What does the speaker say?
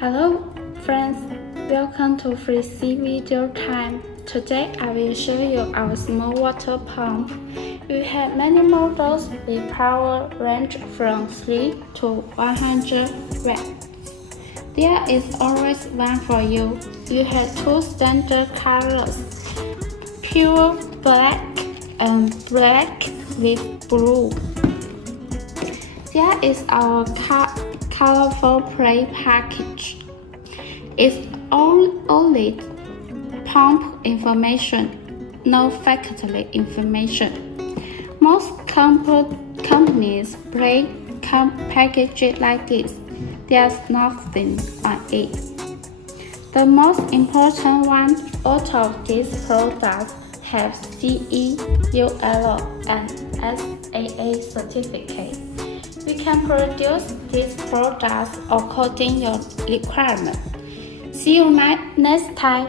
Hello friends, welcome to Free C video time. Today I will show you our small water pump. We have many models with power range from 3 to 100 watts. There is always one for you. You have two standard colors, pure black and black with blue. There is our colorful play package. It's only pump information, no factory information. Most companies play package it like this. There's nothing on it. The most important one, all of these products have CE, UL, and SAA certificate. We can produce these products according to your requirement. See you next time.